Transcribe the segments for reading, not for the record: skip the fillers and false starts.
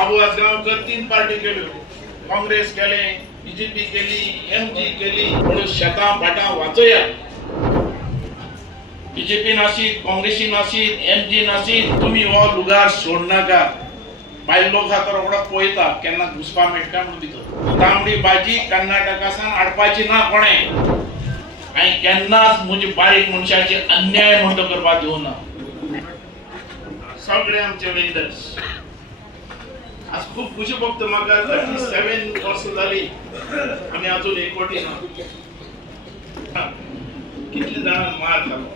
बाबू Asgaonkar 3 party केल्यो, काँग्रेस केले, BJP केली, एमजी केली, म्हणून शेतां भाटां वाचोया. बीजेपी नाशीत, काँग्रेसी नाशीत, एमजी नाशीत, तुम्ही हो लुगार सोडनाका. बायल लोक हा तर रोकडो पळयता केन्ना घुसपा मेळटा म्हणून भितर. तांबडी भाजी कर्नाटकासान हाडपाची ना कोणें, आणि केन्नाच म्हणजे बारीक मनशाचे अन्याय म्हणतो करपा दिवना. सगळे आमचे वेंडर्स आज खूप खुशी भोगता. म्हाका 37 वर्सां जाली आमी अजून एकवटी ना. कितले जाणां मार खालो,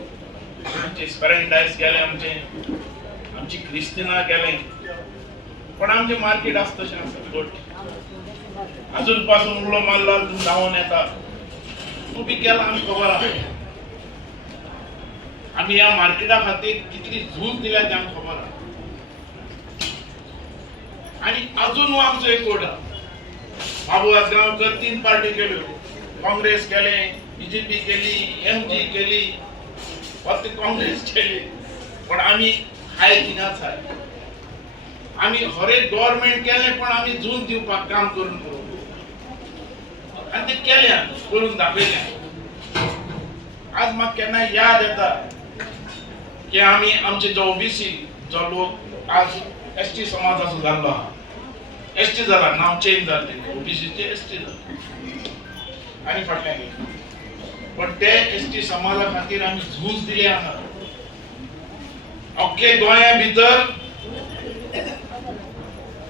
आमचे स्पेरेंटायज गेले, आमची क्रिस्तिना गेले, पण आमचे मार्केट आसता तशें आसा. गोट अजून पासून उलो मारला धांवून येता. तूं बी केला आमी खबर आहा. आमी ह्या मार्केटा खातीर कितली झूज दिल्या तें आमकां खबर आहा. आणि अजून आमचो एकवट आहा. बाबू आसगांवकर 3 पार्टी केल्यो, काँग्रेस केले, बीजेपी केली, एमजी केली, फक्त काँग्रेस केली, पण आमी हाय थिंगाच हाय. आमी हरेक गव्हर्नमेंट केले, पण आमी झूज दिवपाक काम करून आणि ते केल्या, करून दाखयल्या. आज म्हाका केन्ना याद येता की आमी आमचे जो ओबीसी जो लोक आज एसटी समाजाचो जाल्लो आहा, एसटी जाला, नाव चेंज जालें, ओबीसीचे एसटी जालें आनी फाटल्यान गेले, पण ते एसटी समाजा खातीर आमी झूज दिले आहा. अख्खे गोंया भितर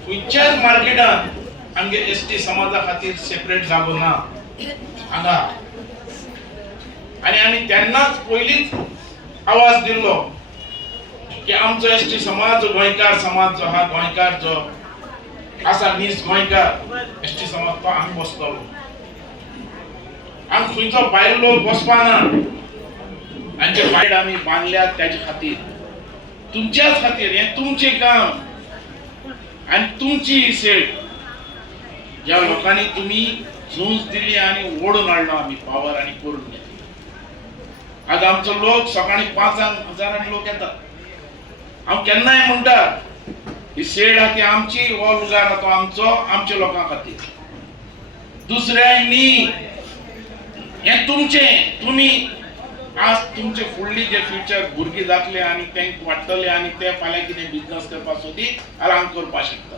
खंयच्याच मार्केटान आमगे एसटी समाजा खातीर सेपरेट जागो ना हांगा. आणि आमी तेन्नाच पयलींच आवाज दिल्लो की आमचो एसटी समाज, गोंयकार समाज जो आहा, गोंयकार जो आसा नीज गोंयकार एसटी समाज, तो हांगा बसतलो. आमी खंयचो भायलो लोक बसपा ना. आनी जे भायर आमी बांदल्यात त्याचे खातीर, तुमच्याच खातीर, हें तुमचें काम आणि तुमची ही सेट. ज्या लोकांनी तुम्ही झूज दिली आणि ओढून हाडलो आमी पावर आणि करून घेतली. आज आमचो लोक सकाळी 5,000 लोक येतात. हांव केन्नाय म्हणटा ही सेड आहा ती आमची, हो लुगार आहा तो आमचो, आमच्या लोकां खातीर. दुसऱ्याय न्ही, हें तुमचें. तुमी आज तुमचे फुडली जे फ्युचर भुरगीं जातले आनी तेंक वाडटले आनी ते फाल्यां कितें बिजनस करपा सोदी आराम करपा शकता.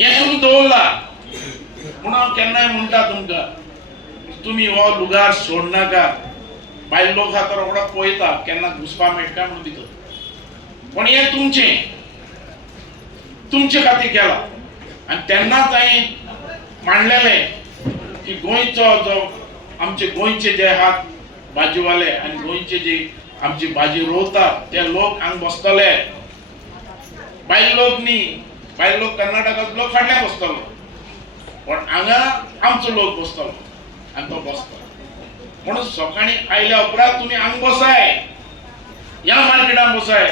हें तुमी दवरला म्हणून हांव केन्नाय म्हणटा तुमकां, तुमी हो लुगार सोडनाका. बायल लोक हा तर रोकडो पळयता केन्ना घुसपा मेळटा म्हणून भितर, पण हें तुमचे खातीर केला. आनी तेन्नाच हांवें मांडलेलें की गोंयचो जो आमचे गोंयचे जे आहात भाजीवाले आणि गोंयचे जे आमची भाजी रोवतात ते लोक हांगा बसतले. बायल लोक न्ही, बायल लोक कर्नाटकाचो लोक फाटल्यान बसतलो, पण हांगा आमचो लोक बसतलो आनी तो बसतलो. म्हणून सकाळी आयल्या उपरांत तुमी हांगा बसाय, ह्या मार्केटान बसाय.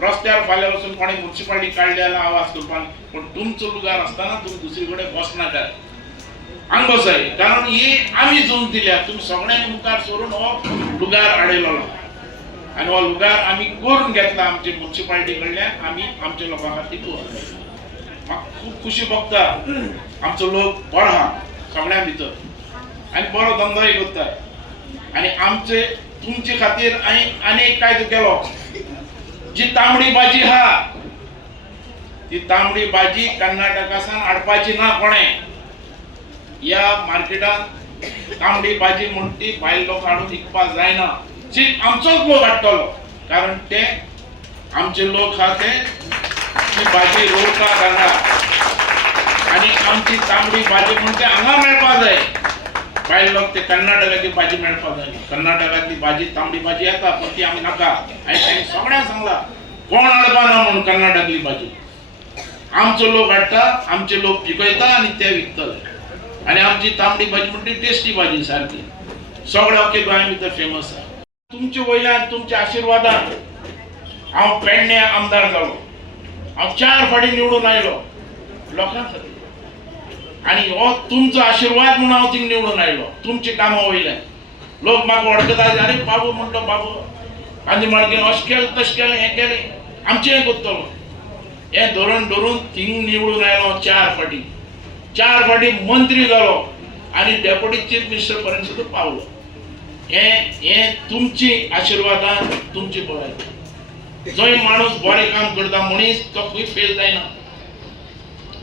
रस्त्यार फाल्यां वचून कोणी म्युनिसिपालिटी काडली जाल्यार आवाज करपाक, पण तुमचो लुगार आसतना तुमी दुसरी कडेन बसनाका, हांगा बसाय. कारण ही आमी झूज दिल्या. तुमी सगळ्यांनी मुखार सरून हो लुगार हाडयलो आणि हो लुगार आमी करून घेतला आमचे म्युनिसिपालिटी कडल्यान. आमी आमच्या लोकां खातीर करून म्हाका खूब खुशी भोगता. आमचो लोक बरो आहा सगळ्यां भितर आनी बरो धंदोय करता. आणि आमचे तुमचे खातीर हांवें आनीक काय केलो. जी तांबडी भाजी आहा ती तांबडी भाजी कर्नाटकासान हाडपाची ना कोणें. या मार्केटात तांबडी भाजी म्हणटी भायल लोक हाडून विकपा जायना. आमचोच लोक हाडटलो, कारण ते आमचे लोक आहा ते ती भाजी रोवतात हांगा. आणि आमची तांबडी भाजी म्हणते हांगा मेळपा जाय. बायल लोक ते कर्नाटकाची भाजी मेळपा जाय. कर्नाटकातली भाजी तांबडी भाजी येता, पण ती आमी नाका. हांवें तांकां सगळ्यांक सांगला कोण हाडपा ना म्हणून कर्नाटकली भाजी. आमचो लोक हाडटा, आमचे लोक पिकयता आणि ते विकतले. आणि आमची तांबडी भाजी म्हणटी टेस्टी भाजी सारकी सगळ्या अख्खे गोंया भितर फेमस आहा. तुमच्या वयल्यान तुमच्या आशिर्वादान हांव पेडणे आमदार जालो. हांव 4 फावटी निवडून आयलो लोकां खातीर. आणि हो तुमचो आशिर्वाद म्हणून हांव थिंग निवडून आयलो तुमचे कामां वयल्यान. लोक म्हाका वळखता, अरे बाबू म्हणतो बाबू आनी मार्गे अशें केलें तशें केलें हें केलें आमचें हें करतलो. हे धरून धरून थिंग निवडून आयलो 4 फाटी मंत्री जालो आणि डेप्युटी चीफ मिनिस्टर पर्यंत सुद्धा पावलो. हे तुमची आशीर्वादान तुमची बळाई. जो माणूस बरें काम करता मनीस तो खंय फेल जायना,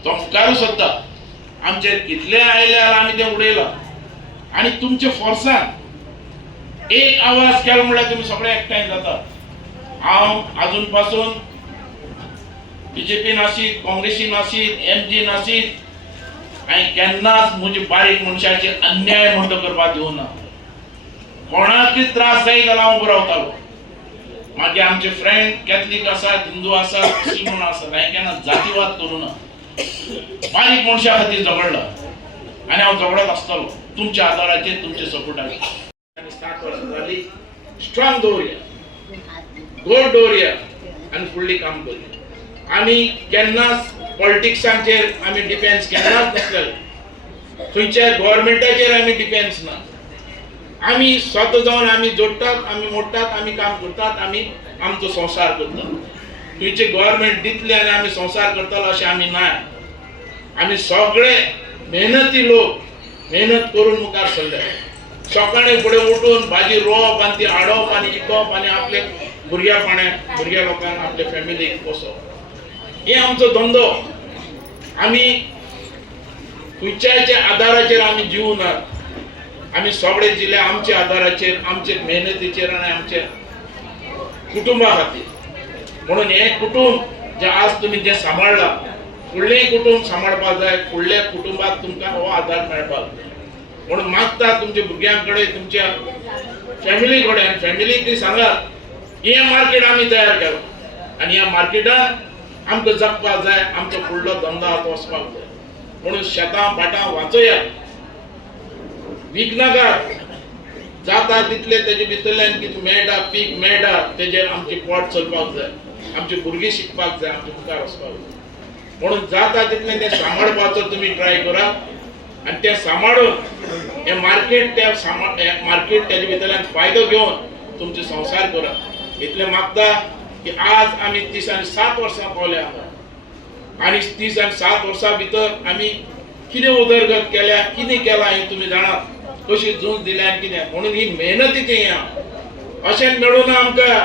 तो मुखारूच वता. आमचे कितले आयले आमी ते उडयला आणि तुमच्या फोर्सान एक आवाज केलो म्हणल्यार तुम्ही सगळे एकठांय जाता. हांव अजून पासून बीजेपी नाशीत, काँग्रेसी नाशीत, एमजी नाशीत, हांवें केन्नाच म्हज्या बारीक मनशाचेर अन्याय म्हणटो करपाक दिवना. कोणाकय त्रास जाय जाल्यार हांव उबो रावतालो. मागीर आमचे फ्रेंड कॅथलीक आसात, हिंदू आसात, मुस्लिम आसात, हांवें केन्ना जातीवाद करूना. बारीक मनशा खातीर झगडला आनी हांव झगडत आसतलो तुमच्या आदाराचेर, तुमच्या सपोर्टाचेर. 7 वर्सां जाली. स्ट्रॉंग दवरया, गोड दवरया आनी फुडली काम करूया. आमी केन्नाच पॉलिटिक्सांचेर आमी डिपेंड्स केन्नाच नासलेले. खंयच्या गव्हर्नमेंटाचेर आमी डिपेंड्स ना. आमी स्वता जावन आमी जोडटात, आमी मोडटात, आमी काम करतात, आमी आमचो संसार करतात. खंयचे गव्हर्नमेंट दितले आनी आमी संसार करतलो अशें आमी ना. आमी सगळे मेहनती लोक मेहनत करून मुखार सरले. सकाळी फुडें उठून भाजी रोवप आनी ती हाडप आनी विकप आनी आपले भुरग्या लोकांक आपले फॅमिलीक पोसप, हे आमचो धंदो. आमी खंयच्याय आदाराचेर आमी जिवनात. आमी सगळे जिल्ले आमच्या आदाराचेर, आमचे मेहनतीचेर आनी आमच्या कुटुंबा खातीर. म्हणून हे कुटुंब जे आज तुम्ही जे सांबाळला, फुडले कुटुंब सांबाळपाक जाय. फुडल्या कुटुंबाक तुमकां हो आदार मेळपाक जाय. म्हणून मागता तुमच्या भुरग्यांकडे, तुमच्या फॅमिली कडेन, आनी फॅमिलीक ती सांगात हे मार्केट आमी तयार केलो आनी ह्या मार्केटान आमकां जगपाक जाय, आमचो फुडलो धंदो आतां वचपाक जाय. म्हणून शेतां भाटां वाचोया, विकनाकात. जाता तितले तेजे भितरल्यान कितें मेळटा, पीक मेळटा, तेजेर आमचें पोट चलपाक जाय, आमची भुरगीं शिकपाक जाय, आमचे मुखार वचपाक जाय. म्हणून जाता तितलें तें सांबाळपाचो तुमी ट्राय करात आनी तें सांबाळून हें मार्केट तेजे भितरल्यान फायदो घेवन तुमचो संसार करात. इतलें मागता की आज आमी 30 आनी 7 वर्सां पावल्या आनी 30 आनी 7 वर्सां भितर आमी कितें उदरगत केल्या, कितें केलां हें तुमी जाणात, कशी झूज दिल्या आनी कितें. म्हणून ही मेहनतीचें हें अशें मेळूना आमकां.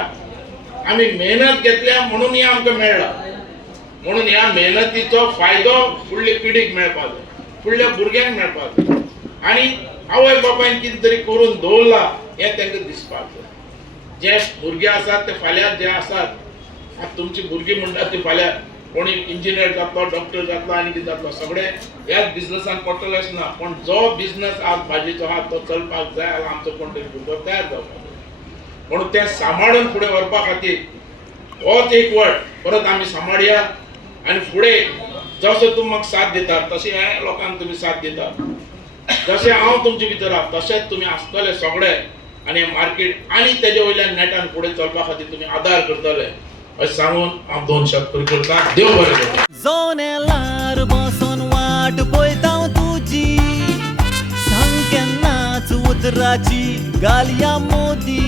आमी मेहनत घेतल्या म्हणून हें आमकां मेळ्ळां. म्हणून ह्या मेहनतीचो फायदो फुडले पिढीक मेळपाक जाय, फुडल्या भुरग्यांक मेळपाक जाय. आनी आवय बापायन कितें तरी करून दवरला हें तांकां दिसपाक जाय. जे भुरगे आसात ते फाल्यां जे आसात, तुमची भुरगीं म्हणटात ती फाल्यां कोणी इंजिनियर जातलो, डॉक्टर जातलो आनी कितें जातलो, सगळे ह्याच बिझनसान पडटले अशें ना. पण जो बिझनस आज भाजीचो आहा तो चलपाक जाय जाल्यार आमचो कोण तरी भुरगो तयार जावपाक जाय. म्हणून तें सांबाळून फुडें व्हरपा खातीर होच एक वट परत आमी सांबाळया आनी फुडें जसो तुमी म्हाका साथ दितात तशें ह्या लोकांक तुमी साथ दितात. जशें हांव तुमचे भितर आहा तशेंच तुमी आसतले सगळे आनी हें मार्केट आनी तेजे वयल्यान नेटान फुडें चलपा खातीर तुमी आदार करतले अशें सांगून हांव 2 शब्द करता. देव बरें करूं. जोनेलार बसोन वाट पळयता तुजी, सांग केन्नाच उतराची घालया मोदी.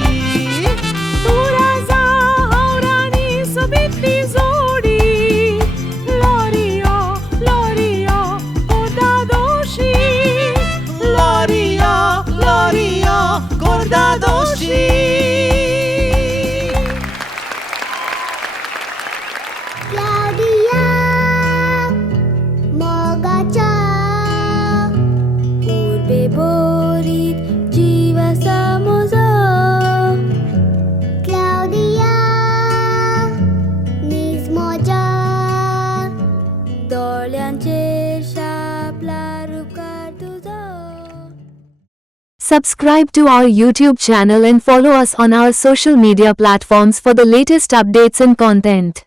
तू राजा हांव राणी सोबीतली जोडी, लॉरिया लॉरिया कोदा दोशी, लॉरिया लॉरिया कोदा दोशी. क्लाउडिया मोगाच्या पूर्वे बोरीत जीव समोजो. क्लाउडिया नीज मोजा दोळ्यांचेर शापला रुकार तुझो. Subscribe to our YouTube channel and follow us on our social media platforms for the latest updates and content.